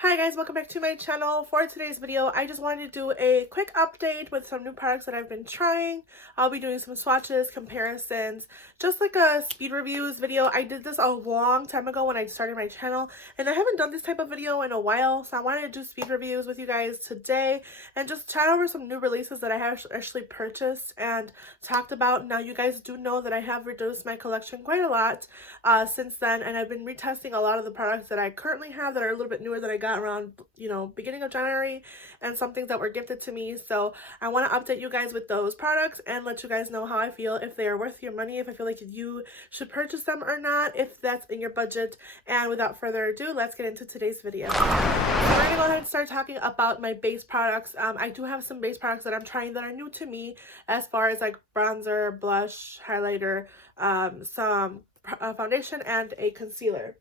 Hi guys, welcome back to my channel. For today's video, I just wanted to do a quick update with some new products that I've been trying. I'll be doing some swatches, comparisons, just like a speed reviews video. I did this a long time ago when I started my channel, and I haven't done this type of video in a while, so I wanted to do speed reviews with you guys today and just chat over some new releases that I have actually purchased and talked about. Now, you guys do know that I have reduced my collection quite a lot since then, and I've been retesting a lot of the products that I currently have that are a little bit newer that I got around, beginning of January, and some things that were gifted to me. So I want to update you guys with those products and let you guys know how I feel, if they are worth your money, if I feel like you should purchase them or not, if that's in your budget. And without further ado, let's get into today's video. So we're gonna go ahead and start talking about my base products. I do have some base products that I'm trying that are new to me, as far as like bronzer, blush, highlighter, some foundation, and a concealer.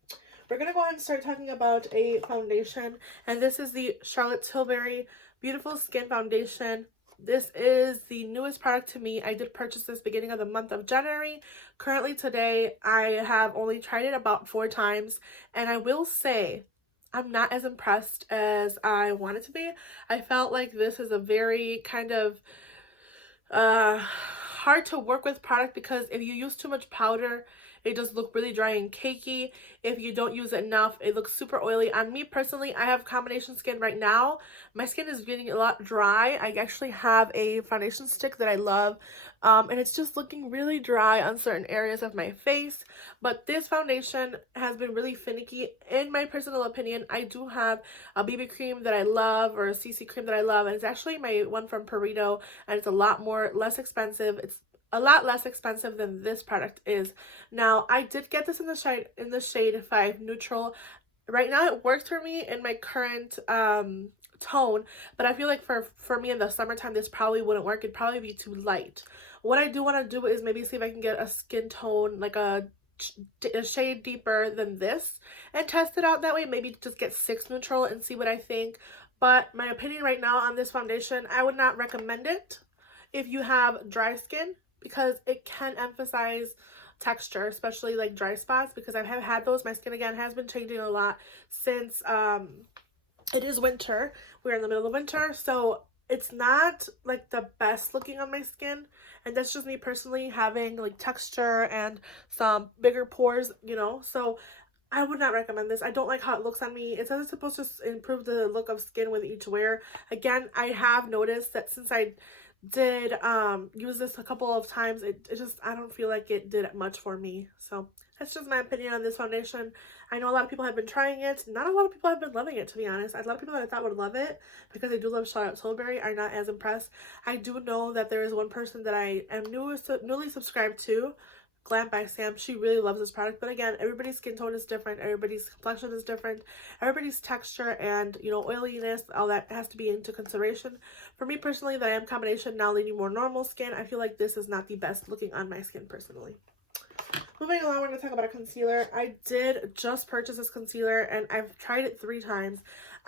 We're going to go ahead and start talking about a foundation, and this is the Charlotte Tilbury Beautiful Skin Foundation. This is the newest product to me. I did purchase this beginning of the month of January. Currently today, I have only tried it about 4 times, and I will say I'm not as impressed as I wanted to be. I felt like this is a very kind of hard to work with product, because if you use too much powder, it does look really dry and cakey. If you don't use it enough, it looks super oily. On me personally, I have combination skin right now. My skin is getting a lot dry. I actually have a foundation stick that I love, and it's just looking really dry on certain areas of my face. But this foundation has been really finicky in my personal opinion. I do have a BB cream that I love, or a CC cream that I love, and it's actually my one from Perito, and it's a lot less expensive. It's a lot less expensive than this product is. Now, I did get this in the shade 5 neutral. Right now it works for me in my current tone, but I feel like for me in the summertime this probably wouldn't work. It'd probably be too light. What I do want to do is maybe see if I can get a skin tone like a shade deeper than this and test it out that way. Maybe just get 6 neutral and see what I think. But my opinion right now on this foundation, I would not recommend it if you have dry skin, because it can emphasize texture, especially like dry spots, because I have had those. My skin again has been changing a lot since it is winter. We're in the middle of winter, so it's not like the best looking on my skin, and that's just me personally having like texture and some bigger pores, so I would not recommend this. I don't like how it looks on me. It says it's supposed to improve the look of skin with each wear. Again, I have noticed that since I did use this a couple of times, it just, I don't feel like it did much for me. So that's just my opinion on this foundation. I know a lot of people have been trying it. Not a lot of people have been loving it, to be honest. A lot of people that I thought would love it, because I do love Charlotte Tilbury, are not as impressed. I do know that there is one person that I am newly subscribed to, Glam by Sam. She really loves this product, but again, everybody's skin tone is different, everybody's complexion is different, everybody's texture and oiliness, all that has to be into consideration. For me personally, that I am combination, now leaning more normal skin, I feel like this is not the best looking on my skin personally. Moving along, we're going to talk about a concealer. I did just purchase this concealer, and I've tried it 3 times.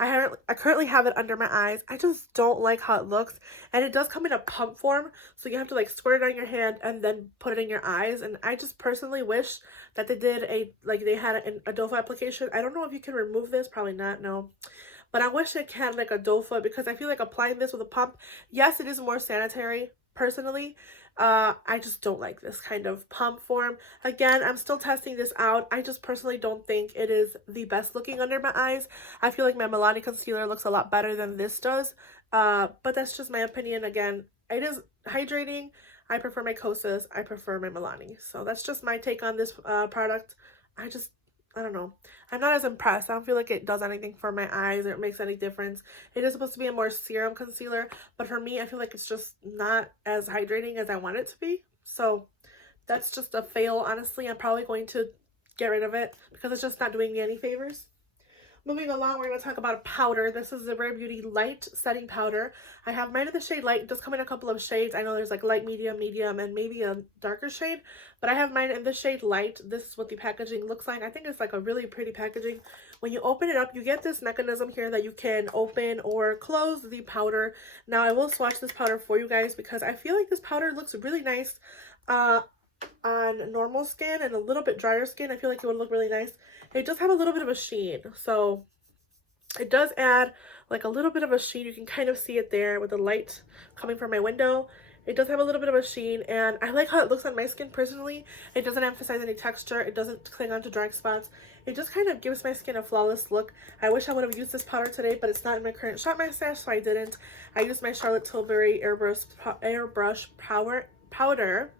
I currently have it under my eyes. I just don't like how it looks, and it does come in a pump form, so you have to like squirt it on your hand and then put it in your eyes. And I just personally wish that they did they had a doe foot application. I don't know if you can remove this, probably not, no. But I wish it had like a doe foot, because I feel like applying this with a pump, yes, it is more sanitary personally. I just don't like this kind of pump form. Again, I'm still testing this out. I just personally don't think it is the best looking under my eyes. I feel like my Milani concealer looks a lot better than this does. But that's just my opinion. Again, it is hydrating. I prefer my COCOs. I prefer my Milani. So that's just my take on this product. I don't know. I'm not as impressed. I don't feel like it does anything for my eyes or it makes any difference. It is supposed to be a more serum concealer, but for me, I feel like it's just not as hydrating as I want it to be. So that's just a fail, honestly. I'm probably going to get rid of it because it's just not doing me any favors. Moving along, we're going to talk about a powder. This is the Rare Beauty Light Setting Powder. I have mine in the shade Light. It does come in a couple of shades. I know there's like light, medium, and maybe a darker shade, but I have mine in the shade Light. This is what the packaging looks like. I think it's like a really pretty packaging. When you open it up, you get this mechanism here that you can open or close the powder. Now, I will swatch this powder for you guys because I feel like this powder looks really nice on normal skin and a little bit drier skin. I feel like it would look really nice. It does have a little bit of a sheen, so It does add like a little bit of a sheen. You can kind of see it there with the light coming from my window. It does have a little bit of a sheen, and I like how it looks on my skin personally. It doesn't emphasize any texture. It doesn't cling onto dark spots. It just kind of gives my skin a flawless look. I wish I would have used this powder today, but it's not in my current shop my stash, so I didn't. I used my Charlotte Tilbury airbrush powder.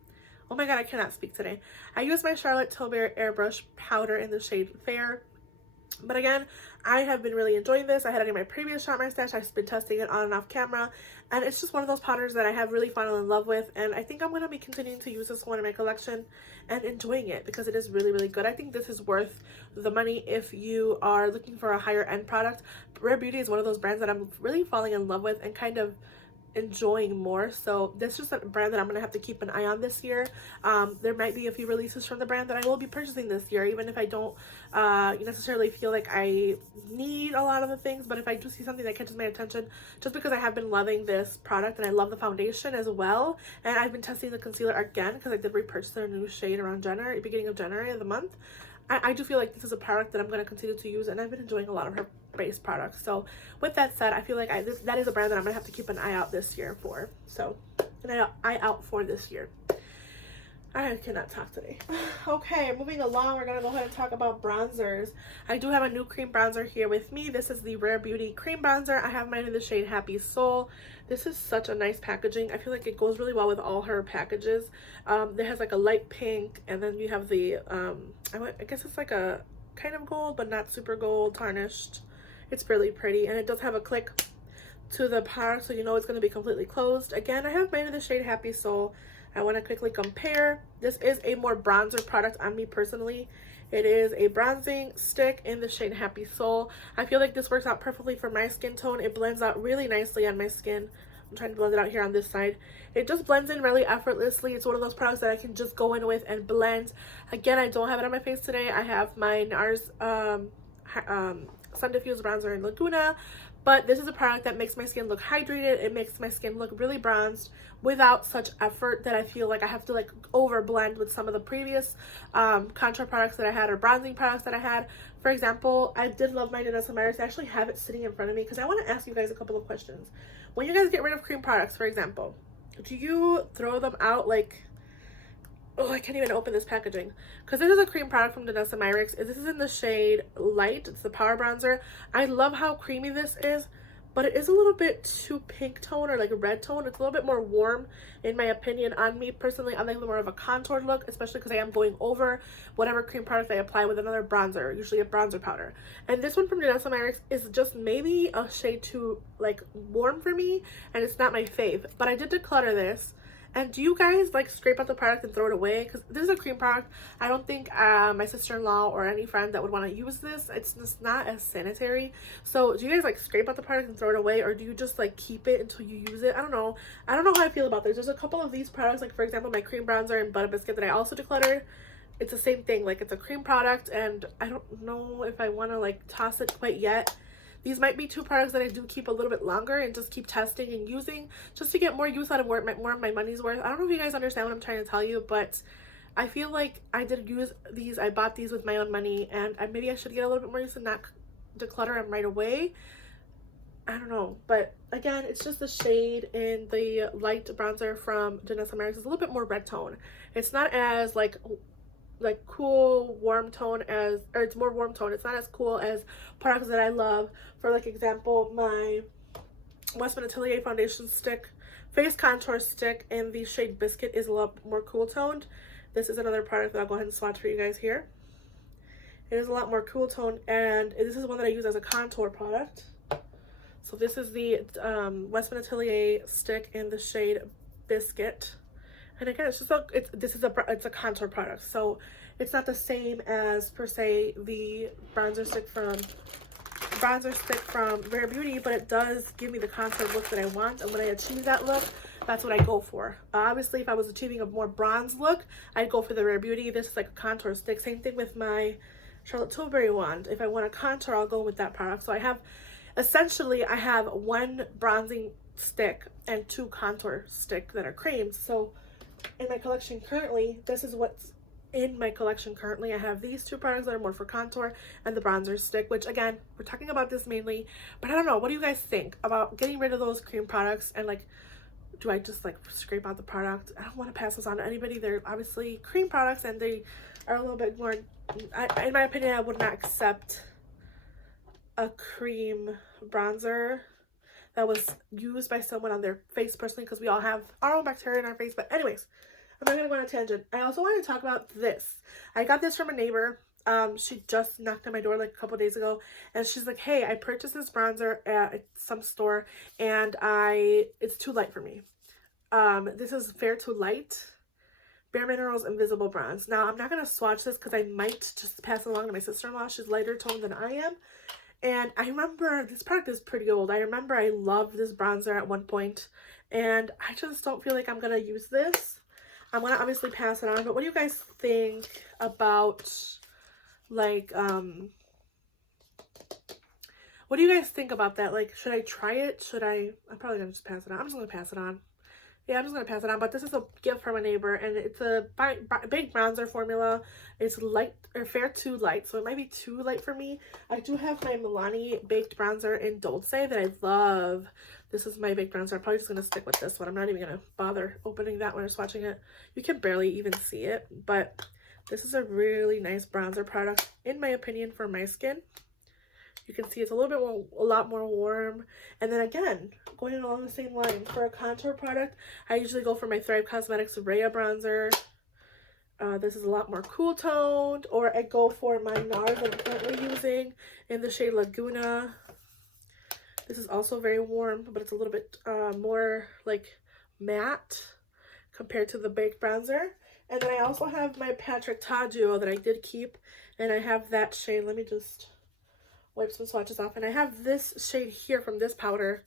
Oh my god, I cannot speak today. I used my Charlotte Tilbury airbrush powder in the shade Fair. But again, I have been really enjoying this. I had it in my previous shop my stash. I've been testing it on and off camera, and it's just one of those powders that I have really fallen in love with, and I think I'm going to be continuing to use this one in my collection and enjoying it because it is really, really good. I think this is worth the money if you are looking for a higher end product. Rare Beauty is one of those brands that I'm really falling in love with and kind of enjoying more, so this is a brand that I'm gonna have to keep an eye on this year. There might be a few releases from the brand that I will be purchasing this year, even if I don't necessarily feel like I need a lot of the things, but if I do see something that catches my attention, just because I have been loving this product and I love the foundation as well, and I've been testing the concealer again because I did repurchase their new shade around January, beginning of January of the month. I do feel like this is a product that I'm going to continue to use, and I've been enjoying a lot of her base products. So with that said, I feel like that is a brand that I'm going to have to keep an eye out this year for. So an eye out for this year. I cannot talk today. Okay, moving along, we're going to go ahead and talk about bronzers. I do have a new cream bronzer here with me. This is the Rare Beauty cream bronzer. I have mine in the shade Happy Soul. This is such a nice packaging. I feel like it goes really well with all her packages. It has like a light pink, and then you have the, I guess it's like a kind of gold, but not super gold, tarnished. It's really pretty, and it does have a click to the product, so you know it's going to be completely closed. Again, I have mine in the shade Happy Soul. I want to quickly compare. This is a more bronzer product on me personally. It is a bronzing stick in the shade Happy Soul. I feel like this works out perfectly for my skin tone. It blends out really nicely on my skin. I'm trying to blend it out here on this side. It just blends in really effortlessly. It's one of those products that I can just go in with and blend. Again, I don't have it on my face today. I have my NARS Sun Diffused Bronzer in Laguna. But this is a product that makes my skin look hydrated. It makes my skin look really bronzed without such effort that I feel like I have to like over blend with some of the previous contour products that I had or bronzing products that I had. For example, I did love my Vanessa Myers. I actually have it sitting in front of me because I want to ask you guys a couple of questions. When you guys get rid of cream products, for example, do you throw them out like... Oh, I can't even open this packaging. Because this is a cream product from Vanessa Myers. This is in the shade Light. It's the Power Bronzer. I love how creamy this is, but it is a little bit too pink tone or like a red tone. It's a little bit more warm, in my opinion. On me personally, I like more of a contoured look, especially because I am going over whatever cream product I apply with another bronzer, usually a bronzer powder. And this one from Vanessa Myers is just maybe a shade too like warm for me, and it's not my fave. But I did declutter this. And do you guys like scrape out the product and throw it away? Because this is a cream product. I don't think my sister-in-law or any friend that would want to use this. It's just not as sanitary. So do you guys like scrape out the product and throw it away, or do you just like keep it until you use it? I don't know. I don't know how I feel about this. There's a couple of these products, like for example my cream bronzer and Butter Biscuit that I also decluttered. It's the same thing. Like it's a cream product, and I don't know if I want to like toss it quite yet. These might be two products that I do keep a little bit longer and just keep testing and using just to get more use out of more of my money's worth. I don't know if you guys understand what I'm trying to tell you, but I feel like I did use these. I bought these with my own money, and maybe I should get a little bit more use and not declutter them right away. I don't know, but again, it's just the shade in the light bronzer from Vanessa Myers. It's a little bit more red tone. It's not as like cool warm tone as, or it's more warm tone. It's not as cool as products that I love. For like example, my Westman Atelier foundation stick, face contour stick in the shade Biscuit is a lot more cool toned. This is another product that I'll go ahead and swatch for you guys here. It is a lot more cool toned, and this is one that I use as a contour product. So this is the Westman Atelier stick in the shade Biscuit. And again, it's just it's a contour product, so it's not the same as per se the bronzer stick from Rare Beauty, but it does give me the contour look that I want. And when I achieve that look, that's what I go for. Obviously, if I was achieving a more bronze look, I'd go for the Rare Beauty. This is like a contour stick. Same thing with my Charlotte Tilbury wand. If I want a contour, I'll go with that product. So I have one bronzing stick and two contour stick that are creams. So in my collection currently, this is what's in my collection currently. I have these two products that are more for contour and the bronzer stick, which again, we're talking about this mainly, but I don't know, what do you guys think about getting rid of those cream products? And like, do I just like scrape out the product? I don't want to pass those on to anybody. They're obviously cream products and they are a little bit more, in my opinion, I would not accept a cream bronzer that was used by someone on their face personally, because we all have our own bacteria in our face. But anyways, I'm not gonna go on a tangent. I also want to talk about this. I got this from a neighbor. She just knocked on my door like a couple days ago, and she's like, hey, I purchased this bronzer at some store and it's too light for me. This is Fair to Light Bare Minerals Invisible Bronze. Now, I'm not going to swatch this because I might just pass it along to my sister-in-law. She's lighter toned than I am. And I remember this product is pretty old. I remember I loved this bronzer at one point, and I just don't feel like I'm going to use this. I'm going to obviously pass it on, but what do you guys think about, like, what do you guys think about that? Like, should I try it? I'm probably going to just pass it on. I'm just going to pass it on. Yeah, I'm just going to pass it on, but this is a gift from a neighbor, and it's a big bronzer formula. It's light, or fair to light, so it might be too light for me. I do have my Milani baked bronzer in Dulce that I love. This is my baked bronzer. I'm probably just going to stick with this one. I'm not even going to bother opening that one or swatching it. You can barely even see it, but this is a really nice bronzer product, in my opinion, for my skin. You can see it's a little bit more, a lot more warm. And then again, going along the same line, for a contour product, I usually go for my Thrive Cosmetics Rhea bronzer. This is a lot more cool toned. Or I go for my Noir that I'm currently using in the shade Laguna. This is also very warm, but it's a little bit more like matte compared to the baked bronzer. And then I also have my Patrick Ta Duo that I did keep, and I have that shade. Let me just wipe some swatches off, and I have this shade here from this powder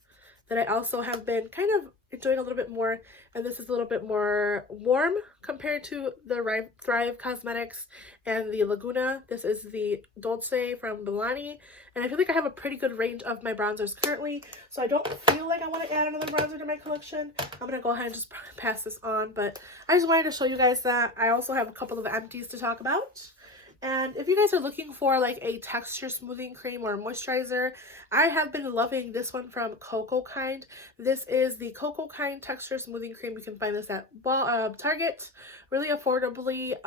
that I also have been kind of enjoying a little bit more, and this is a little bit more warm compared to the Thrive Cosmetics and the Laguna. This is the Dolce from Milani, and I feel like I have a pretty good range of my bronzers currently, so I don't feel like I want to add another bronzer to my collection. I'm gonna go ahead and just pass this on, but I just wanted to show you guys that. I also have a couple of empties to talk about. And if you guys are looking for like a texture smoothing cream or moisturizer, I have been loving this one from COCO Kind. This is the COCO Kind texture smoothing cream. You can find this at Target really affordably.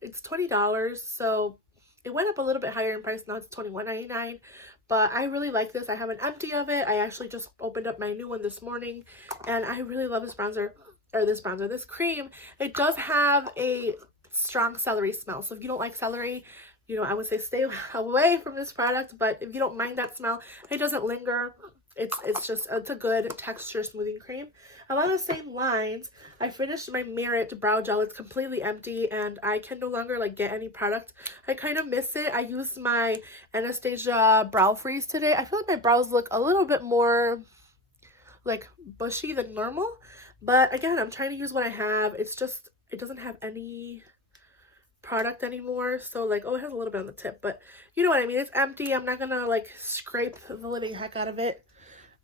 It's $20, so it went up a little bit higher in price. Now it's $21.99. But I really like this. I have an empty of it. I actually just opened up my new one this morning, and I really love this bronzer, or this cream. It does have a strong celery smell, so if you don't like celery, you know, I would say stay away from this product. But if you don't mind that smell, it doesn't linger. It's a good texture smoothing cream. Along the same lines, I finished my Merit brow gel. It's completely empty, and I can no longer like get any product. I kind of miss it. I used my Anastasia Brow Freeze today. I feel like my brows look a little bit more like bushy than normal, but again, I'm trying to use what I have. It's just, it doesn't have any product anymore, so like, oh, it has a little bit on the tip, but you know what I mean. It's empty. I'm not gonna like scrape the living heck out of it.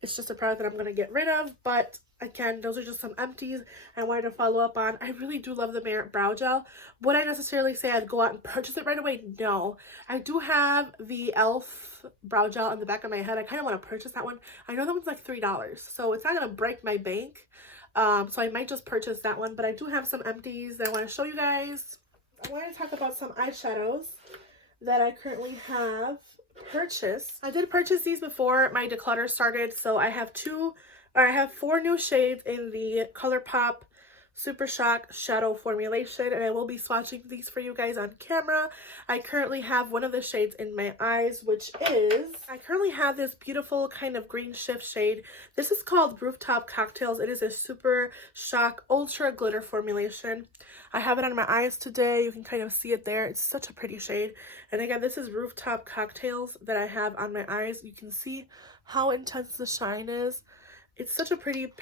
It's just a product that I'm gonna get rid of. But again, those are just some empties I wanted to follow up on. I really do love the Merit brow gel. Would I necessarily say I'd go out and purchase it right away? No. I do have the e.l.f. brow gel in the back of my head. I kind of want to purchase that one. I know that one's like $3, so it's not gonna break my bank. So I might just purchase that one, but I do have some empties that I want to show you guys. I want to talk about some eyeshadows that I currently have purchased. I did purchase these before my declutter started, so I have 4 new shades in the Colourpop Super Shock Shadow formulation, and I will be swatching these for you guys on camera. I currently have one of the shades in my eyes, which is, I currently have this beautiful kind of green shift shade. This is called Rooftop Cocktails. It is a Super Shock Ultra Glitter formulation. I have it on my eyes today. You can kind of see it there. It's such a pretty shade. And again, this is Rooftop Cocktails that I have on my eyes. You can see how intense the shine is. It's such a pretty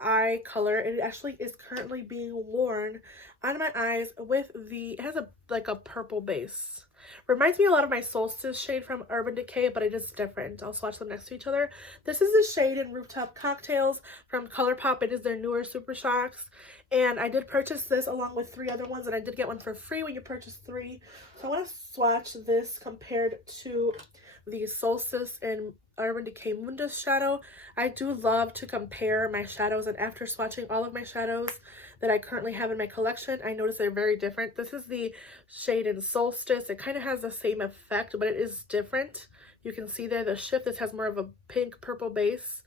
eye color. It actually is currently being worn on my eyes with it has like a purple base. Reminds me a lot of my Solstice shade from Urban Decay, but it is different. I'll swatch them next to each other. This is the shade in Rooftop Cocktails from Colourpop. It is their newer Super Shocks. And I did purchase this along with 3 other ones, and I did get one for free when you purchase 3. So I want to swatch this compared to the Solstice and Urban Decay Mundus shadow. I do love to compare my shadows, and after swatching all of my shadows that I currently have in my collection, I notice they're very different. This is the shade in Solstice. It kind of has the same effect, but it is different. You can see there the shift. This has more of a pink purple base,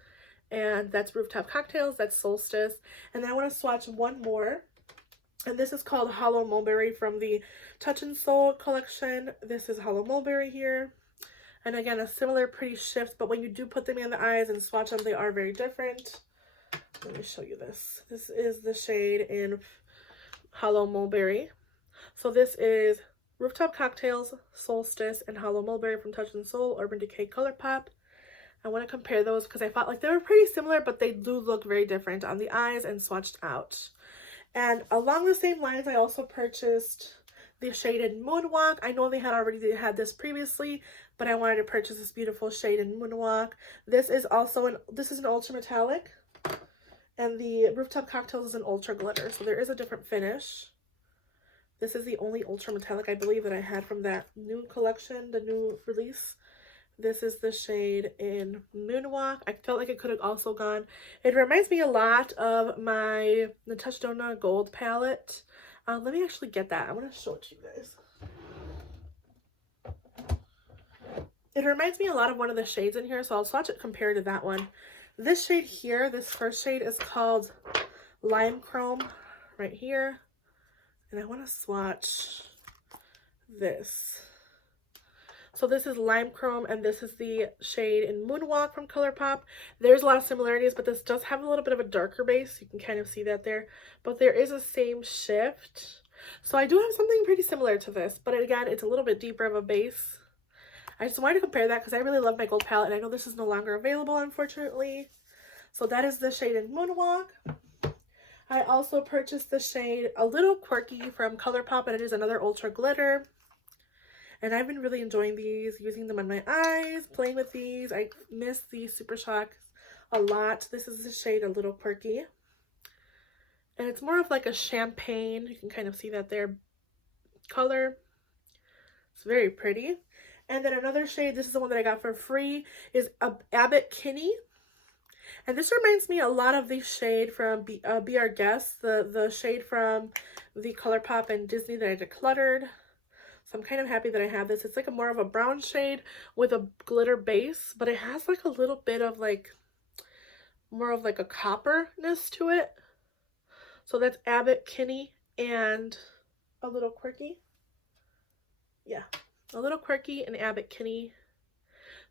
and that's Rooftop Cocktails. That's Solstice. And then I want to swatch one more, and this is called Hollow Mulberry from the Touch and Soul collection. This is Hollow Mulberry here. And again, a similar pretty shift, but when you do put them in the eyes and swatch them, they are very different. Let me show you this. This is the shade in Hollow Mulberry. So this is Rooftop Cocktails, Solstice, and Hollow Mulberry from Touch and Soul, Urban Decay Colourpop. I want to compare those because I felt like they were pretty similar, but they do look very different on the eyes and swatched out. And along the same lines, I also purchased the shade in Moonwalk. I know they had this previously, but I wanted to purchase this beautiful shade in Moonwalk. This is an ultra metallic, and the Rooftop Cocktails is an ultra glitter, so there is a different finish. This is the only ultra metallic I believe that I had from that new collection, the new release. This is the shade in Moonwalk. I felt like it could have also gone. It reminds me a lot of my Natasha Gold palette. Let me actually get that. I want to show it to you guys. It reminds me a lot of one of the shades in here, so I'll swatch it compared to that one. This shade here, this first shade, is called Lime Chrome right here. And I want to swatch this. So this is Lime Chrome, and this is the shade in Moonwalk from Colourpop. There's a lot of similarities, but this does have a little bit of a darker base. You can kind of see that there. But there is a same shift. So I do have something pretty similar to this, but again, it's a little bit deeper of a base. I just wanted to compare that because I really love my gold palette, and I know this is no longer available, unfortunately. So that is the shade in Moonwalk. I also purchased the shade A Little Quirky from Colourpop, and it is another ultra glitter. And I've been really enjoying these, using them on my eyes, playing with these. I miss these Super Shocks a lot. This is the shade A Little Quirky. And it's more of like a champagne, you can kind of see that there, color. It's very pretty. And then another shade, this is the one that I got for free, is Abbot Kinney. And this reminds me a lot of the shade from Be Our Guest, the shade from the Colourpop and Disney that I decluttered. So I'm kind of happy that I have this. It's like more of a brown shade with a glitter base, but it has like a little bit of like, more of like a copperness to it. So that's Abbot Kinney and A Little Quirky. Yeah, A Little Quirky and Abbot Kinney.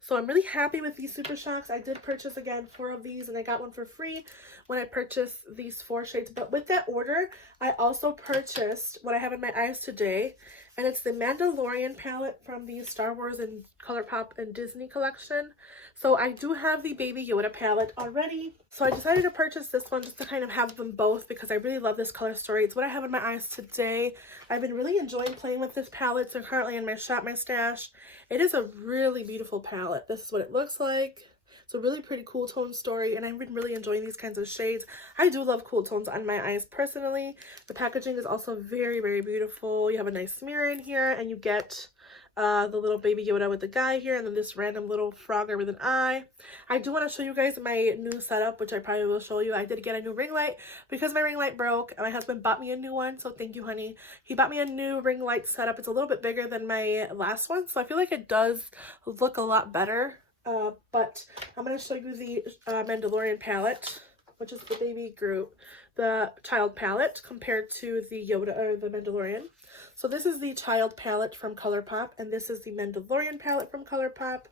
So I'm really happy with these Super Shocks. I did purchase, again, 4 of these, and I got one for free when I purchased these 4 shades. But with that order, I also purchased what I have in my eyes today, and it's the Mandalorian palette from the Star Wars and Colourpop and Disney collection. So I do have the Baby Yoda palette already. So I decided to purchase this one just to kind of have them both because I really love this color story. It's what I have in my eyes today. I've been really enjoying playing with this palette. So currently in my Shop My Stash. It is a really beautiful palette. This is what it looks like. It's a really pretty cool tone story, and I've been really enjoying these kinds of shades. I do love cool tones on my eyes personally. The packaging is also very, very beautiful. You have a nice mirror in here, and you get the little Baby Yoda with the guy here, and then this random little frogger with an eye. I do want to show you guys my new setup, which I probably will show you. I did get a new ring light because my ring light broke. My husband bought me a new one, so thank you, honey. He bought me a new ring light setup. It's a little bit bigger than my last one, so I feel like it does look a lot better. But I'm going to show you the Mandalorian palette, which is the baby group, the child palette compared to the Yoda or the Mandalorian. So this is the child palette from Colourpop, and this is the Mandalorian palette from Colourpop.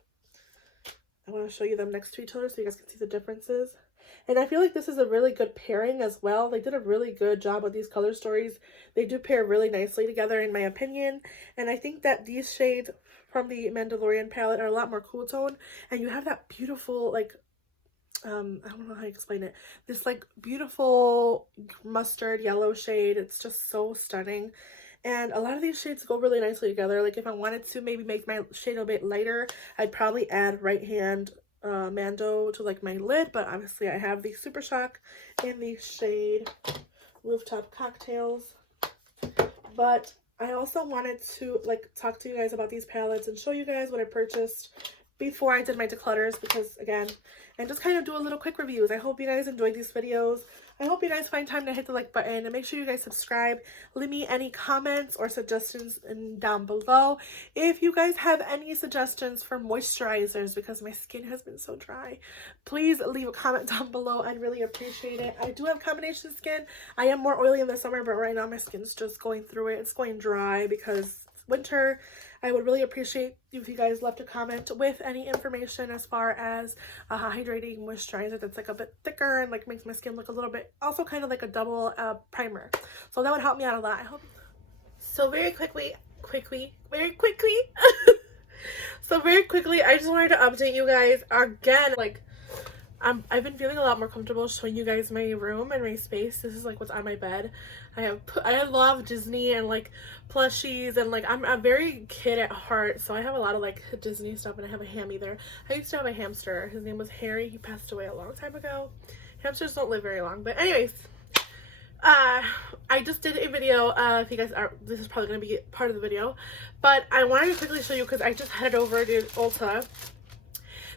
I want to show you them next to each other so you guys can see the differences. And I feel like this is a really good pairing as well. They did a really good job with these color stories. They do pair really nicely together in my opinion. And I think that these shades from the Mandalorian palette are a lot more cool tone. And you have that beautiful, like, I don't know how to explain it. This like beautiful mustard yellow shade. It's just so stunning. And a lot of these shades go really nicely together. Like if I wanted to maybe make my shade a bit lighter, I'd probably add Right Hand Mando to like my lid, but obviously I have the Super Shock in the shade Rooftop Cocktails. But I also wanted to like talk to you guys about these palettes and show you guys what I purchased before I did my declutters, because again, and just kind of do a little quick reviews. I hope you guys enjoyed these videos. I hope you guys find time to hit the like button and make sure you guys subscribe. Leave me any comments or suggestions down below. If you guys have any suggestions for moisturizers, because my skin has been so dry, please leave a comment down below. I'd really appreciate it. I do have combination skin. I am more oily in the summer, but right now my skin's just going through it. It's going dry because it's winter. I would really appreciate if you guys left a comment with any information as far as a hydrating moisturizer that's like a bit thicker and like makes my skin look a little bit, also kind of like a double primer. So that would help me out a lot. I hope. So very quickly, so very quickly, I just wanted to update you guys again. Like, I've been feeling a lot more comfortable showing you guys my room and my space. This is like what's on my bed. I love Disney and like plushies, and like I'm a very kid at heart, so I have a lot of like Disney stuff, and I have a hammy there. I used to have a hamster. His name was Harry. He passed away a long time ago. Hamsters don't live very long, but anyways, I just did a video. If you guys are, this is probably going to be part of the video, but I wanted to quickly show you because I just headed over to Ulta.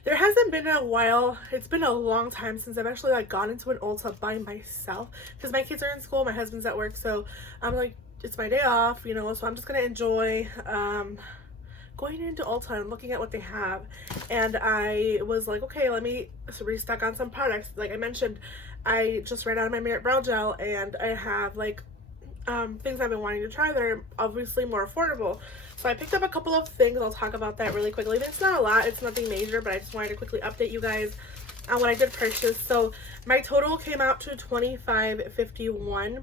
There hasn't been a while. It's been a long time since I've actually like gone into an Ulta by myself, because my kids are in school, my husband's at work, so I'm like, it's my day off, you know, so I'm just gonna enjoy going into Ulta and looking at what they have. And I was like, okay, let me restock on some products. Like I mentioned, I just ran out of my Merit Brow Gel, and I have like things I've been wanting to try that are obviously more affordable. So I picked up a couple of things. I'll talk about that really quickly. It's not a lot, it's nothing major, but I just wanted to quickly update you guys on what I did purchase. So my total came out to $25.51,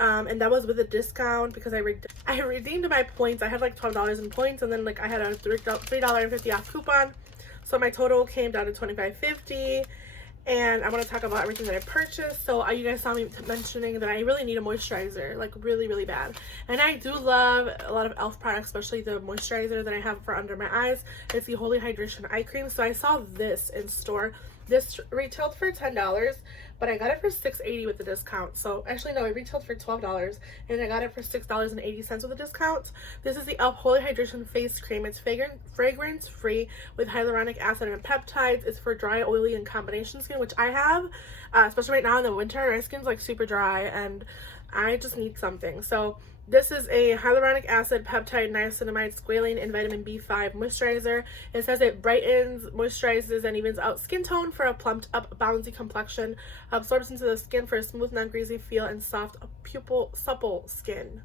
and that was with a discount because I redeemed my points. I had like $12 in points, and then like I had a $3.50 off coupon, so my total came down to $25.50. And I want to talk about everything that I purchased. So you guys saw me mentioning that I really need a moisturizer, like really bad. And I do love a lot of e.l.f. products, especially the moisturizer that I have for under my eyes. It's the Holy Hydration Eye Cream. So I saw this in store. This retailed for $10, but I got it for $6.80 with the discount. So actually no, it retailed for $12, and I got it for $6.80 with a discount. This is the e.l.f. Holy Hydration Face Cream. It's fragrance free with hyaluronic acid and peptides. It's for dry, oily, and combination skin, which I have, especially right now in the winter. My skin's like super dry, and I just need something. So this is a hyaluronic acid, peptide, niacinamide, squalane, and vitamin B5 moisturizer. It says it brightens, moisturizes, and evens out skin tone for a plumped up, bouncy complexion. Absorbs into the skin for a smooth, non-greasy feel and soft, supple skin.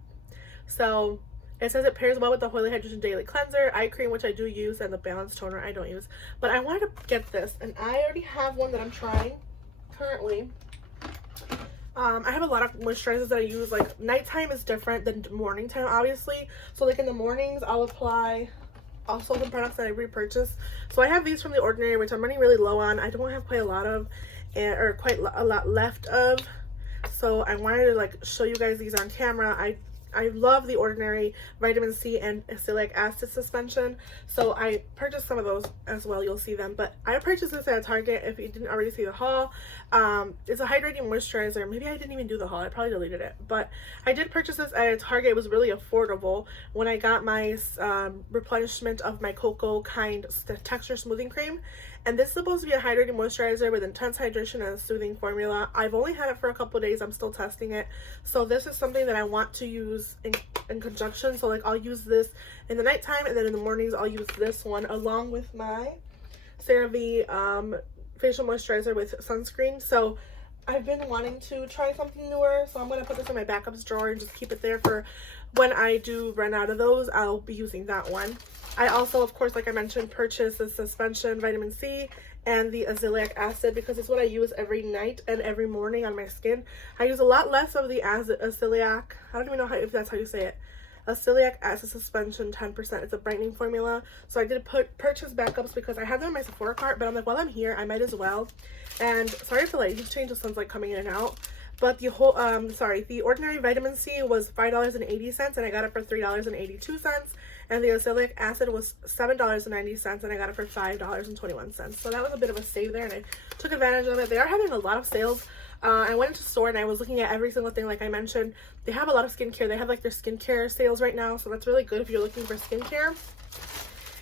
So it says it pairs well with the Holy Hydration Daily Cleanser, eye cream, which I do use, and the Balanced Toner I don't use. But I wanted to get this, and I already have one that I'm trying currently. I have a lot of moisturizers that I use. Like nighttime is different than morning time, obviously. So like in the mornings, I'll apply also the products that I repurchased. So I have these from The Ordinary, which I'm running really low on. I don't have quite a lot of, or quite a lot left of. So I wanted to like show you guys these on camera. I love The Ordinary vitamin C and acylic acid suspension, so I purchased some of those as well. You'll see them, but I purchased this at Target if you didn't already see the haul. It's a hydrating moisturizer. Maybe I didn't even do the haul, I probably deleted it, but I did purchase this at Target. It was really affordable when I got my replenishment of my COCO kind texture smoothing cream. And this is supposed to be a hydrating moisturizer with intense hydration and a soothing formula. I've only had it for a couple days. I'm still testing it. So this is something that I want to use in conjunction. So like I'll use this in the nighttime, and then in the mornings I'll use this one along with my CeraVe facial moisturizer with sunscreen. So I've been wanting to try something newer. So I'm going to put this in my backups drawer and just keep it there for when I do run out of those. I'll be using that one. I also, of course, like I mentioned, purchased the suspension vitamin C and the acylic acid because it's what I use every night and every morning on my skin. I use a lot less of the acylic, I don't even know if that's how you say it, acylic acid suspension 10%. It's a brightening formula. So I did purchase backups because I had them in my Sephora cart, but I'm like, while I'm here, I might as well. And sorry for like, change the sun's like coming in and out. But the whole the ordinary vitamin C was $5.80 and I got it for $3.82. And the azelaic acid was $7.90 and I got it for $5.21. So that was a bit of a save there and I took advantage of it. They are having a lot of sales. I went into the store and I was looking at every single thing like I mentioned. They have a lot of skincare. They have like their skincare sales right now, so that's really good if you're looking for skincare.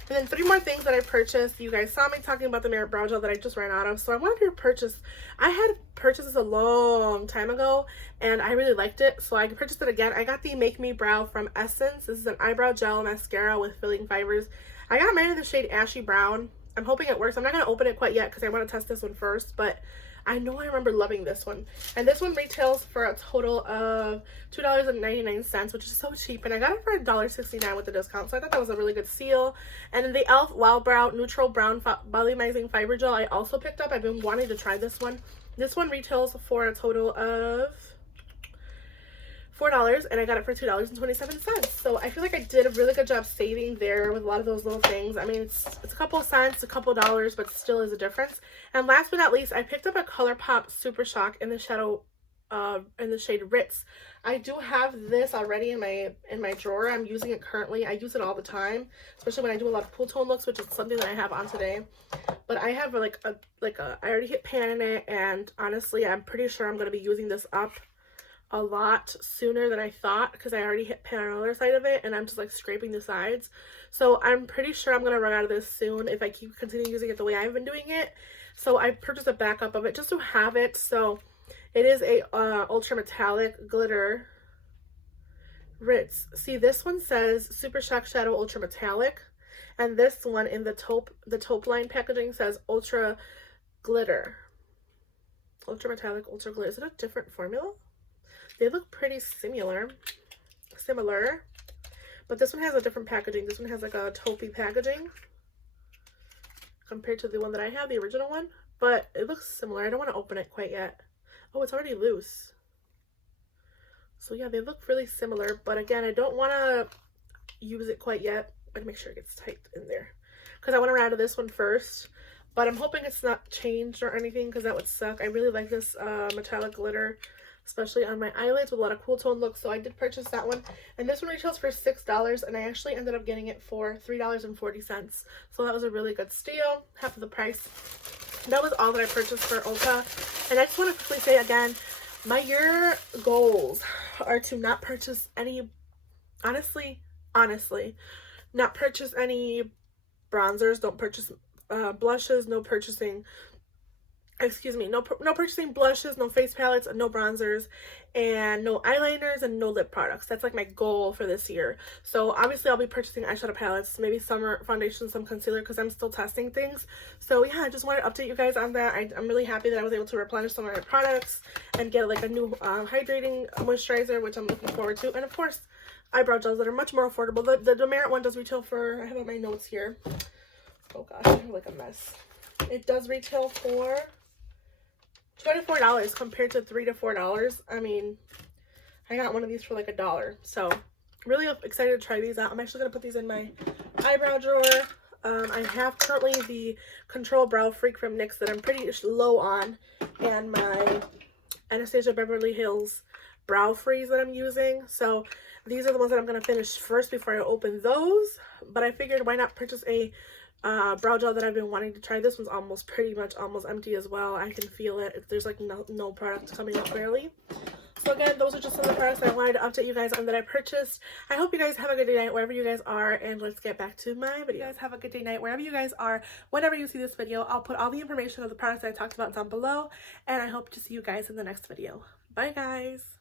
And then 3 more things that I purchased. You guys saw me talking about the Merit Brow Gel that I just ran out of. So I wanted to purchase. I had purchased this a long time ago and I really liked it. So I purchased it again. I got the Make Me Brow from Essence. This is an eyebrow gel mascara with filling fibers. I got mine in the shade Ashy Brown. I'm hoping it works. I'm not going to open it quite yet because I want to test this one first. But I know I remember loving this one. And this one retails for a total of $2.99, which is so cheap. And I got it for $1.69 with the discount. So I thought that was a really good steal. And then the e.l.f. Wild Brow Neutral Brown Volumizing Fiber Gel I also picked up. I've been wanting to try this one. This one retails for a total of $4 and I got it for $2.27. So I feel like I did a really good job saving there with a lot of those little things. I mean, it's a couple of cents, a couple dollars, but still is a difference. And last but not least, I picked up a Colourpop Super Shock in the shadow in the shade Ritz. I do have this already in my drawer. I'm using it currently. I use it all the time, especially when I do a lot of cool tone looks, which is something that I have on today. But I have I already hit pan in it, and honestly, I'm pretty sure I'm going to be using this up a lot sooner than I thought because I already hit pan on the other side of it and I'm just like scraping the sides. So I'm pretty sure I'm gonna run out of this soon if I keep continuing using it the way I've been doing it. So I purchased a backup of it just to have it. So it is a ultra metallic glitter Ritz. See, this one says Super Shock Shadow Ultra Metallic, and this one in the taupe line packaging says Ultra Glitter. Ultra Metallic, Ultra Glitter. Is it a different formula? They look pretty similar, but this one has a different packaging. This one has like a taupey packaging compared to the one that I have, the original one, but it looks similar. I don't want to open it quite yet. Oh, it's already loose. So yeah, they look really similar, but again, I don't want to use it quite yet. I'm gonna make sure it gets tight in there because I want to run out of this one first, but I'm hoping it's not changed or anything because that would suck. I really like this metallic glitter, especially on my eyelids with a lot of cool tone looks. So I did purchase that one, and this one retails for $6 and I actually ended up getting it for $3.40. So that was a really good steal, half of the price. That was all that I purchased for Ulta. And I just want to quickly say again, my year goals are to not purchase any, honestly, not purchase any bronzers, don't purchase blushes, no purchasing blushes, no face palettes, no bronzers, and no eyeliners, and no lip products. That's like my goal for this year. So obviously I'll be purchasing eyeshadow palettes, maybe some foundation, some concealer, because I'm still testing things. So yeah, I just wanted to update you guys on that. I'm really happy that I was able to replenish some of my products and get like a new hydrating moisturizer, which I'm looking forward to. And of course, eyebrow gels that are much more affordable. The Merit one does retail for, I have on my notes here. Oh gosh, I'm like a mess. It does retail for $24 compared to $3 to $4. I mean, I got one of these for like $1. So really excited to try these out. I'm actually going to put these in my eyebrow drawer. I have currently the Control Brow Freak from NYX that I'm pretty low on, and my Anastasia Beverly Hills Brow Freeze that I'm using. So these are the ones that I'm going to finish first before I open those. But I figured why not purchase a brow gel that I've been wanting to try. This one's pretty much almost empty as well. I can feel it. There's like no product coming up barely. So again, those are just some of the products that I wanted to update you guys on that I purchased. I hope you guys have a good day night wherever you guys are, and let's get back to my video. You guys have a good day night wherever you guys are. Whenever you see this video, I'll put all the information of the products that I talked about down below, and I hope to see you guys in the next video. Bye guys.